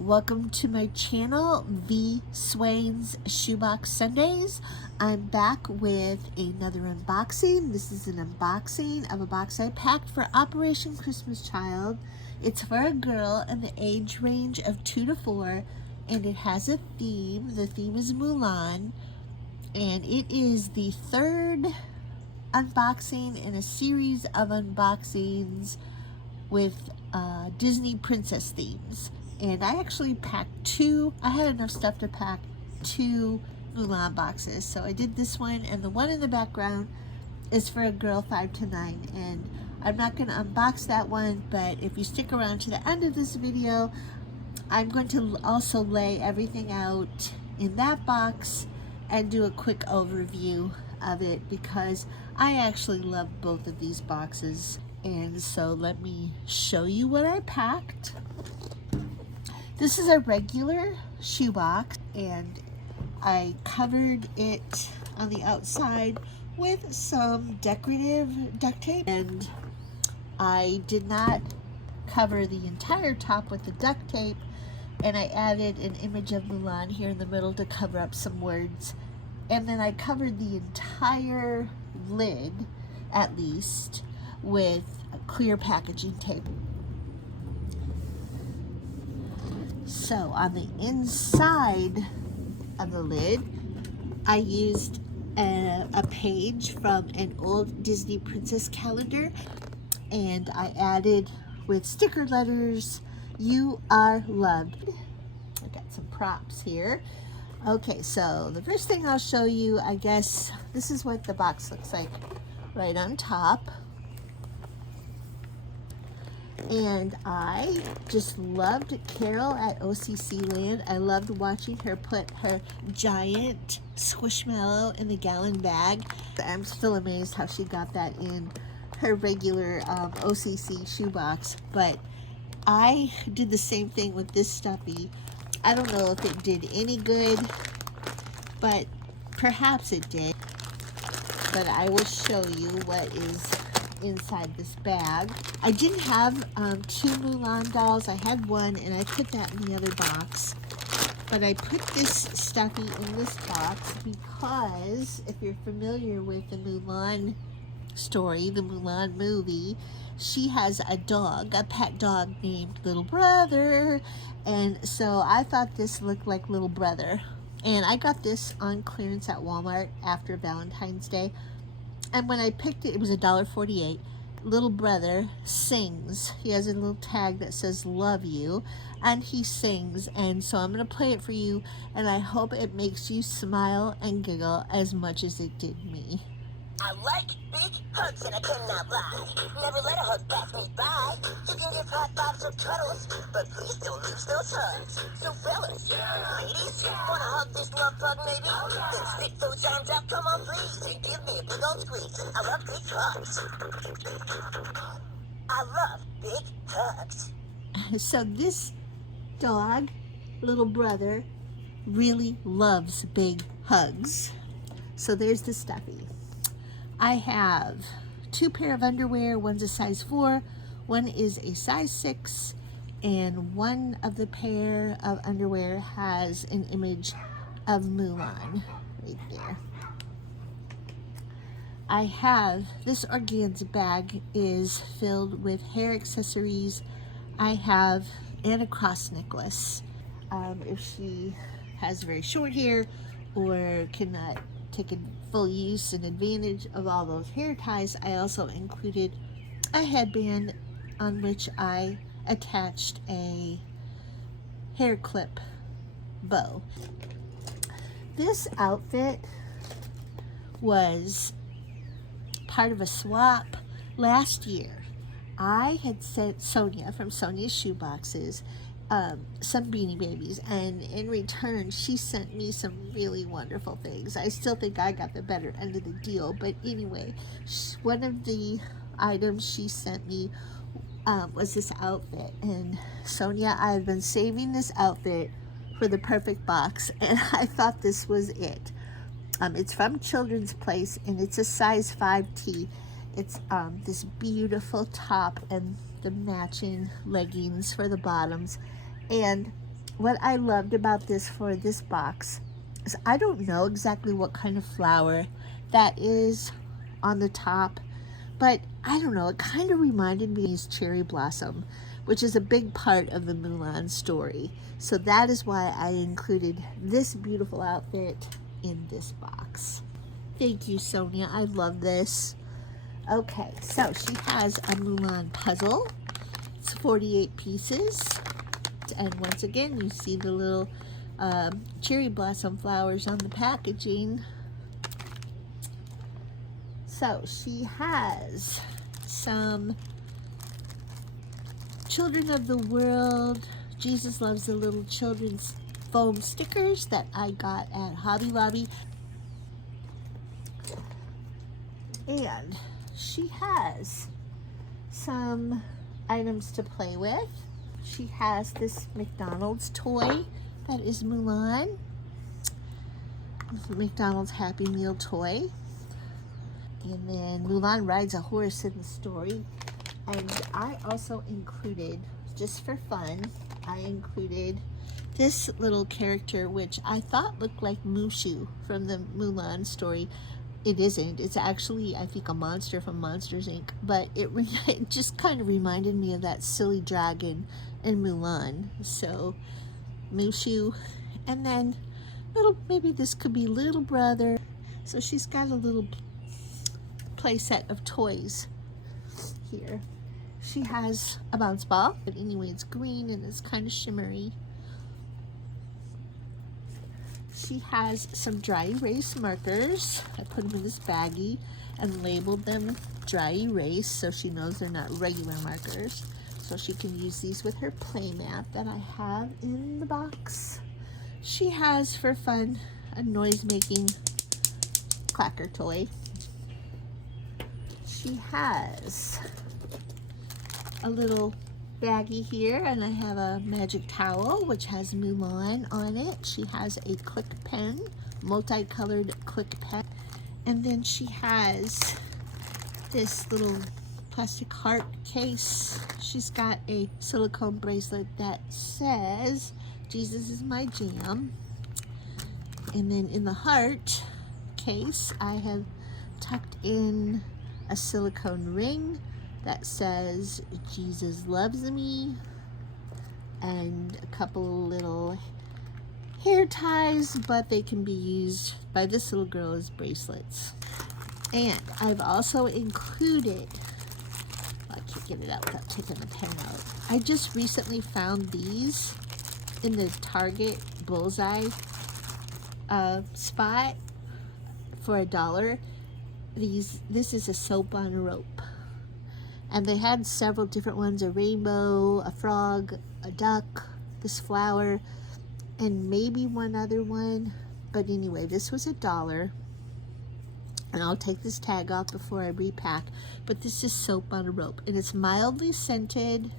Welcome to my channel, voswain's Shoebox Sundays. I'm back with another unboxing. This is an unboxing of a box I packed for Operation Christmas Child. It's for a girl in the age range of 2 to 4, and it has a theme. The theme is Mulan, and it is the third unboxing in a series of unboxings with Disney princess themes. And I actually packed two. I had enough stuff to pack 2 Mulan boxes. So I did this one, and the one in the background is for a girl 5 to 9. And I'm not going to unbox that one, but if you stick around to the end of this video, I'm going to also lay everything out in that box and do a quick overview of it, because I actually love both of these boxes. And so let me show you what I packed. This is a regular shoebox, and I covered it on the outside with some decorative duct tape, and I did not cover the entire top with the duct tape, and I added an image of Mulan here in the middle to cover up some words, and then I covered the entire lid, at least, with clear packaging tape. So on the inside of the lid, I used a page from an old Disney Princess calendar, and I added with sticker letters, "You are loved." I got some props here. Okay, so the first thing I'll show you, I guess, this is what the box looks like right on top. And I just loved Carol at OCC Land. I loved watching her put her giant Squishmallow in the gallon bag. I'm still amazed how she got that in her regular OCC shoebox. But I did the same thing with this stuffy. I don't know if it did any good, but perhaps it did. But I will show you what is inside this bag. I didn't have 2 Mulan dolls. I had one, and I put that in the other box. But I put this stuffy in this box because if you're familiar with the Mulan story, the Mulan movie, she has a dog, a pet dog named Little Brother. And so I thought this looked like Little Brother. And I got this on clearance at Walmart after Valentine's Day. And when I picked it, it was $1.48. Little Brother sings. He has a little tag that says "Love You," and he sings. And so I'm going to play it for you, and I hope it makes you smile and giggle as much as it did me. I like big hugs and I cannot lie. Never let a hug pass me by. You can give high fives or cuddles, but please don't lose those hugs. So fellas, ladies, wanna hug this love bug maybe? Then stick those arms out, come on please, and give me a big old squeeze. I love big hugs. I love big hugs. So this dog, Little Brother, really loves big hugs. So there's the stuffy. I have 2 pair of underwear. One's a size 4, one is a size 6, and one of the pair of underwear has an image of Mulan right there. I have, this organza bag is filled with hair accessories. I have, and a cross necklace. If she has very short hair or cannot take full use and advantage of all those hair ties, I also included a headband on which I attached a hair clip bow. This outfit was part of a swap last year. I had sent Sonia from Sonia's Shoeboxes some Beanie Babies, and in return she sent me some really wonderful things. I still think I got the better end of the deal, but anyway, one of the items she sent me was this outfit, and Sonia, I've been saving this outfit for the perfect box, and I thought this was it. It's from Children's Place, and it's a size 5T. It's this beautiful top and the matching leggings for the bottoms. And what I loved about this for this box is I don't know exactly what kind of flower that is on the top, but I don't know, it kind of reminded me of cherry blossom, which is a big part of the Mulan story. So that is why I included this beautiful outfit in this box. Thank you, Sonia. I love this. Okay, so she has a Mulan puzzle. It's 48 pieces. And once again, you see the little cherry blossom flowers on the packaging. So she has some Children of the World, Jesus Loves the Little Children's foam stickers that I got at Hobby Lobby. And she has some items to play with. She has this McDonald's toy that is Mulan. McDonald's Happy Meal toy. And then Mulan rides a horse in the story. And I also included, just for fun, I included this little character, which I thought looked like Mushu from the Mulan story. It isn't. It's actually, I think, a monster from Monsters, Inc. But it just kind of reminded me of that silly dragon in Mulan. So, Mushu. And then, maybe this could be little brother. So she's got a little play set of toys here. She has a bounce ball, but anyway, it's green and it's kind of shimmery. She has some dry erase markers. I put them in this baggie and labeled them dry erase so she knows they're not regular markers. So she can use these with her playmat that I have in the box. She has, for fun, a noise-making clacker toy. She has a little baggie here, and I have a magic towel which has Mulan on it. She has a click pen, multicolored click pen, and then she has this little plastic heart case. She's got a silicone bracelet that says Jesus is my jam, and then in the heart case I have tucked in a silicone ring that says Jesus loves me, and a couple little hair ties, but they can be used by this little girl as bracelets. And I've also included, I can't get it out without taking the pen out. I just recently found these in the Target Bullseye spot for $1. This is a soap on a rope. And they had several different ones, a rainbow, a frog, a duck, this flower, and maybe one other one. But anyway, this was $1. And I'll take this tag off before I repack. But this is soap on a rope. And it's mildly scented.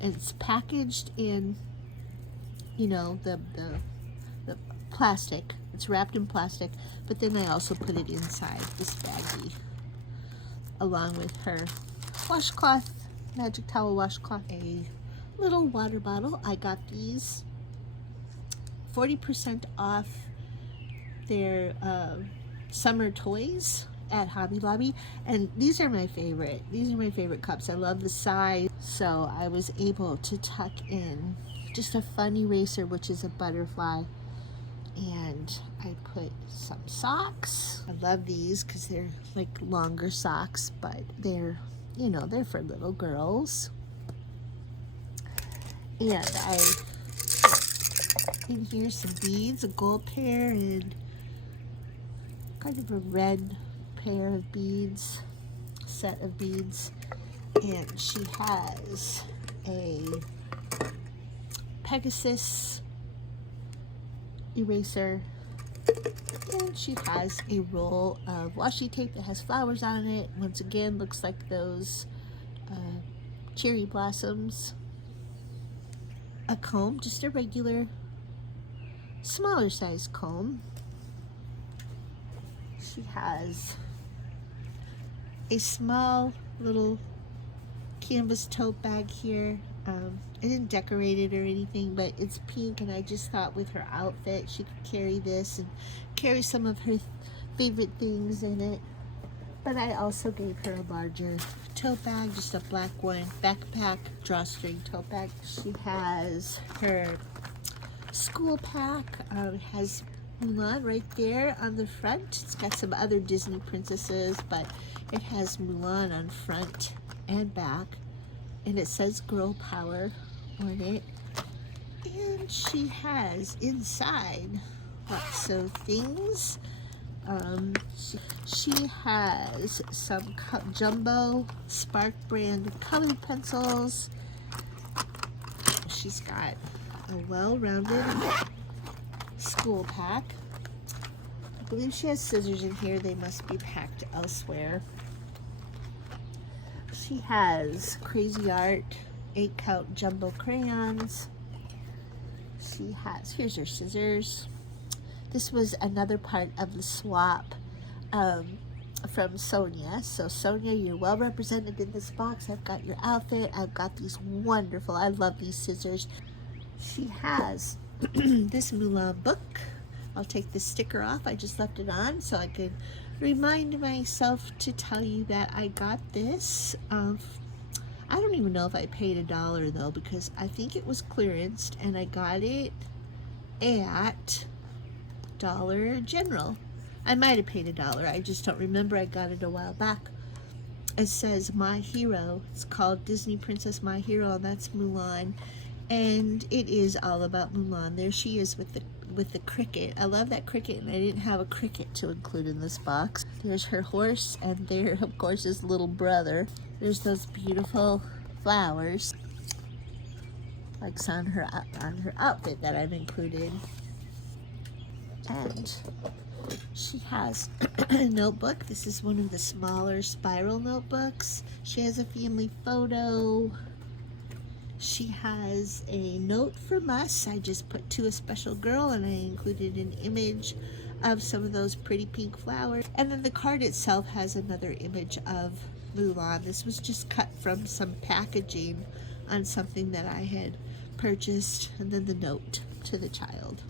And it's packaged in, you know, the plastic. It's wrapped in plastic. But then I also put it inside this baggie, along with her washcloth, magic towel washcloth, a little water bottle. I got these 40% off their summer toys at Hobby Lobby, and these are my favorite. These are my favorite cups. I love the size, so I was able to tuck in just a fun eraser, which is a butterfly, and I put some socks. I love these because they're like longer socks, but they're, you know, they're for little girls. And I put in here some beads, a gold pair and kind of a red pair of beads, set of beads. And she has a Pegasus eraser, and she has a roll of washi tape that has flowers on it. Once again, looks like those cherry blossoms. A comb, just a regular smaller size comb. She has a small little canvas tote bag here I didn't decorate it or anything, but it's pink, and I just thought with her outfit she could carry this and carry some of her favorite things in it. But I also gave her a larger tote bag, just a black one, backpack, drawstring tote bag. She has her school pack. It has Mulan right there on the front. It's got some other Disney princesses, but it has Mulan on front and back. And it says Girl Power on it. And she has inside lots of things. She has some jumbo Spark brand colored pencils. She's got a well-rounded school pack. I believe she has scissors in here. They must be packed elsewhere. She has Crazy Art 8-count jumbo crayons. She has, here's her scissors. This was another part of the swap from Sonia. So Sonia, you're well represented in this box. I've got your outfit. I've got these wonderful, I love these scissors. She has this Mulan book. I'll take the sticker off. I just left it on so I could remind myself to tell you that I got this. I don't even know if I paid $1 though, because I think it was clearanced, and I got it at Dollar General. I might have paid $1. I just don't remember. I got it a while back. It says My Hero. It's called Disney Princess My Hero, and that's Mulan. And it is all about Mulan. There she is with the cricket. I love that cricket, and I didn't have a cricket to include in this box. There's her horse, and there, of course, his little brother. There's those beautiful flowers, like on her outfit that I've included. And she has a notebook. This is one of the smaller spiral notebooks. She has a family photo. She has a note from us. I just put to a special girl, and I included an image of some of those pretty pink flowers. And then the card itself has another image of Mulan. This was just cut from some packaging on something that I had purchased, and then the note to the child.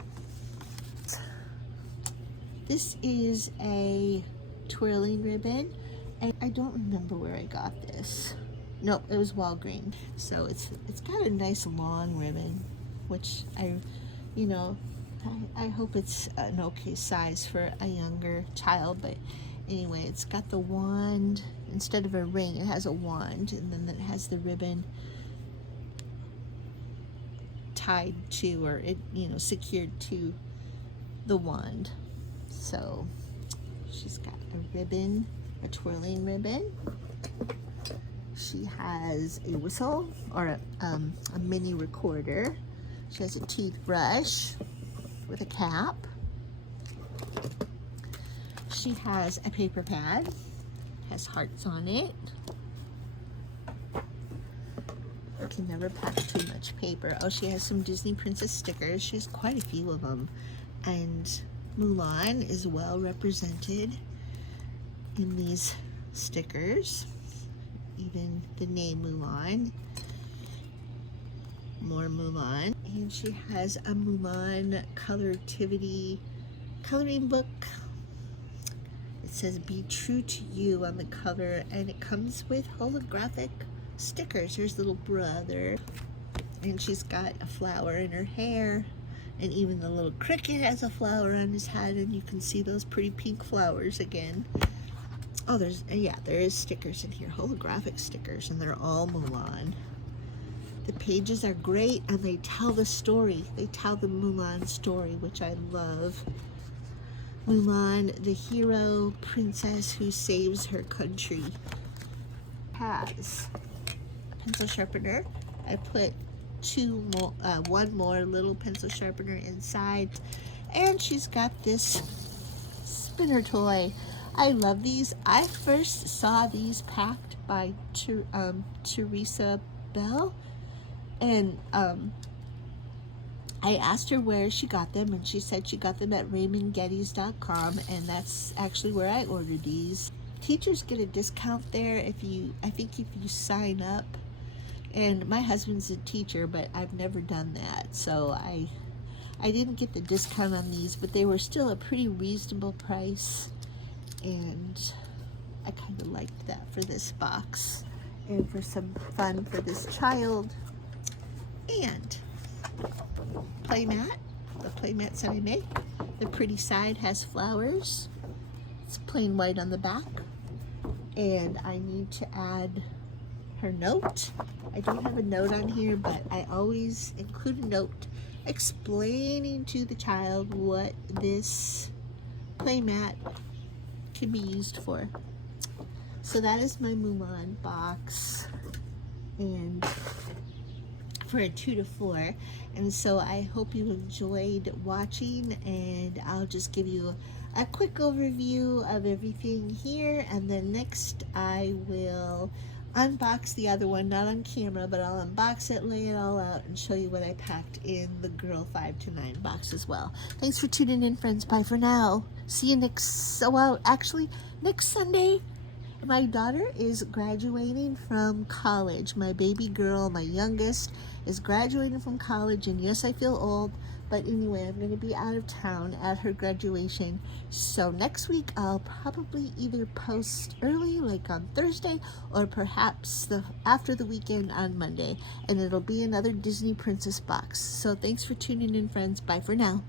This is a twirling ribbon, and I don't remember where I got this. Nope, it was Walgreens. So it's got a nice long ribbon, which I hope it's an okay size for a younger child. But anyway, it's got the wand. Instead of a ring, it has a wand, and then it has the ribbon tied to, or secured to the wand. So she's got a ribbon, a twirling ribbon. She has a whistle, or a mini recorder. She has a toothbrush with a cap. She has a paper pad, has hearts on it. You can never pack too much paper. Oh, she has some Disney Princess stickers. She has quite a few of them. And Mulan is well represented in these stickers. Even the name Mulan. More Mulan. And she has a Mulan colorativity coloring book. It says Be True to You on the cover, and it comes with holographic stickers. Here's little brother, and she's got a flower in her hair, and even the little cricket has a flower on his head, and you can see those pretty pink flowers again. Oh, there is stickers in here, holographic stickers, and they're all Mulan. The pages are great, and they tell the story. They tell the Mulan story, which I love. Mulan, the hero princess who saves her country, has a pencil sharpener. I put one more little pencil sharpener inside, and she's got this spinner toy. I love these. I first saw these packed by Teresa Bell, and I asked her where she got them, and she said she got them at RaymondGettys.com, and that's actually where I ordered these. Teachers get a discount there I think if you sign up And my husband's a teacher, but I've never done that, so I didn't get the discount on these, but they were still a pretty reasonable price, and I kind of liked that for this box and for some fun for this child. And playmat, the playmats that I make. The pretty side has flowers. It's plain white on the back. And I need to add her note. I don't have a note on here, but I always include a note explaining to the child what this playmat can be used for. So that is my Mulan box, and for a 2 to 4. And so I hope you enjoyed watching, and I'll just give you a quick overview of everything here, and then next I will unbox the other one, not on camera, but I'll unbox it, lay it all out, and show you what I packed in the Girl 5 to 9 box as well. Thanks for tuning in, friends. Bye for now. See you next Sunday. My daughter is graduating from college. My baby girl, my youngest, is graduating from college, and yes, I feel old, but anyway, I'm going to be out of town at her graduation. So next week I'll probably either post early, like on Thursday, or perhaps after the weekend on Monday, and it'll be another Disney Princess box. So thanks for tuning in, friends. Bye for now.